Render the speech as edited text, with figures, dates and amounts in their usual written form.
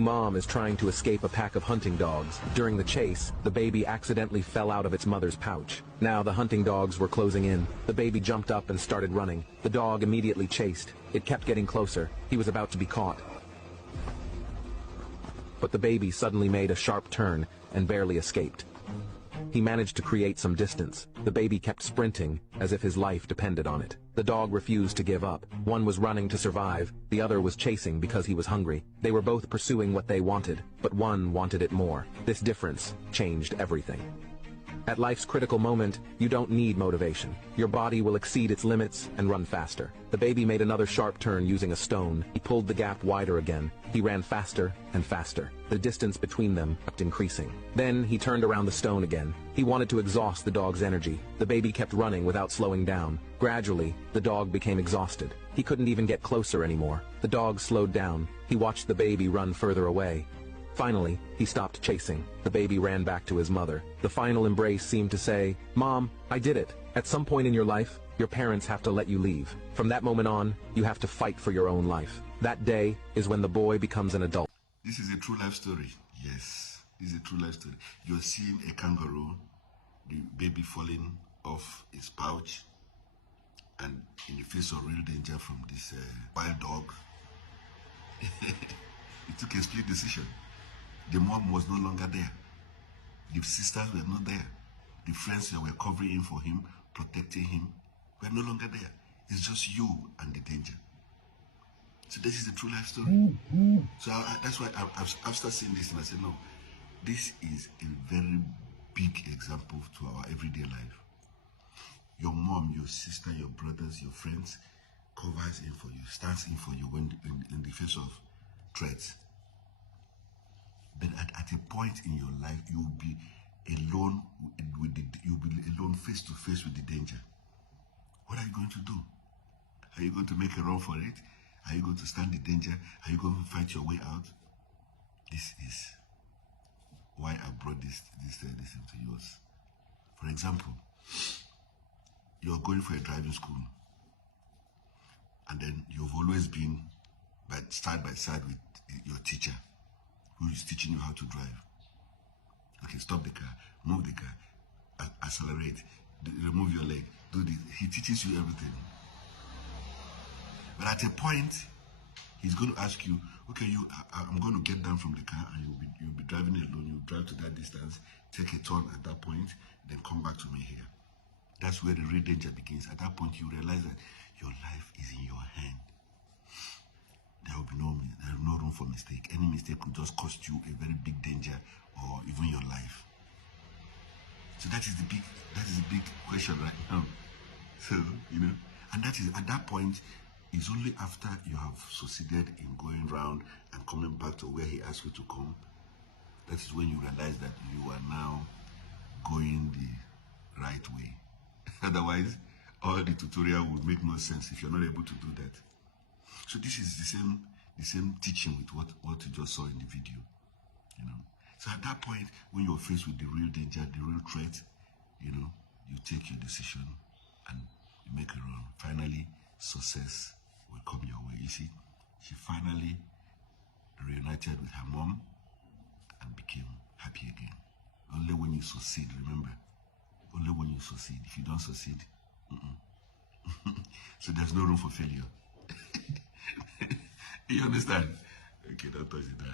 new mom is trying to escape a pack of hunting dogs. During the chase, the baby accidentally fell out of its mother's pouch. Now the hunting dogs were closing in. The baby jumped up and started running. The dog immediately chased. It kept getting closer. He was about to be caught. But the baby suddenly made a sharp turn and barely escaped. He managed to create some distance. The baby kept sprinting, as if his life depended on it. The dog refused to give up. One was running to survive, the other was chasing because he was hungry. They were both pursuing what they wanted, but one wanted it more. This difference changed everything. At life's critical moment, you don't need motivation. Your body will exceed its limits and run faster. The baby made another sharp turn using a stone. He pulled the gap wider again. He ran faster and faster. The distance between them kept increasing. Then he turned around the stone again. He wanted to exhaust the dog's energy. The baby kept running without slowing down. Gradually, the dog became exhausted. He couldn't even get closer anymore. The dog slowed down. He watched the baby run further away. Finally, he stopped chasing. The baby ran back to his mother. The final embrace seemed to say, "Mom, I did it." At some point in your life, your parents have to let you leave. From that moment on, you have to fight for your own life. That day is when the boy becomes an adult. This is a true life story. Yes, this is a true life story. You're seeing a kangaroo, the baby falling off its pouch, and in the face of real danger from this wild dog, he took a split decision. The mom was no longer there. The sisters were not there. The friends that were covering him for him, protecting him, were no longer there. It's just you and the danger. So this is a true life story. So that's why after seeing this, and I said, no, this is a very big example to our everyday life. Your mom, your sister, your brothers, your friends covers in for you, stands in for you when in the face of threats. But at a point in your life, you'll be alone you'll be alone face to face with the danger. What are you going to do? Are you going to make a run for it? Are you going to stand the danger? Are you going to fight your way out? This is why I brought this into yours. For example, you're going for a driving school, and then you've always been side by side with your teacher, who is teaching you how to drive. Okay, stop the car, move the car, accelerate, remove your leg, do this. He teaches you everything. But at a point, he's going to ask you, okay, I'm going to get down from the car, and you'll be driving alone. You'll drive to that distance, take a turn at that point, then come back to me here. That's where the real danger begins. At that point, you realize that your life is in your hand. There will be no room for mistake. Any mistake could just cost you a very big danger or even your life. So that is the big question right now. So, and that is at that point, it's only after you have succeeded in going round and coming back to where he asked you to come, that is when you realize that you are now going the right way. Otherwise, all the tutorial would make no sense if you're not able to do that. So this is the same teaching with what you just saw in the video, So at that point, when you're faced with the real danger, the real threat, you take your decision and you make a run. Finally, success will come your way. You see, she finally reunited with her mom and became happy again. Only when you succeed, remember. Only when you succeed. If you don't succeed, so there's no room for failure. You understand? Okay, don't touch it.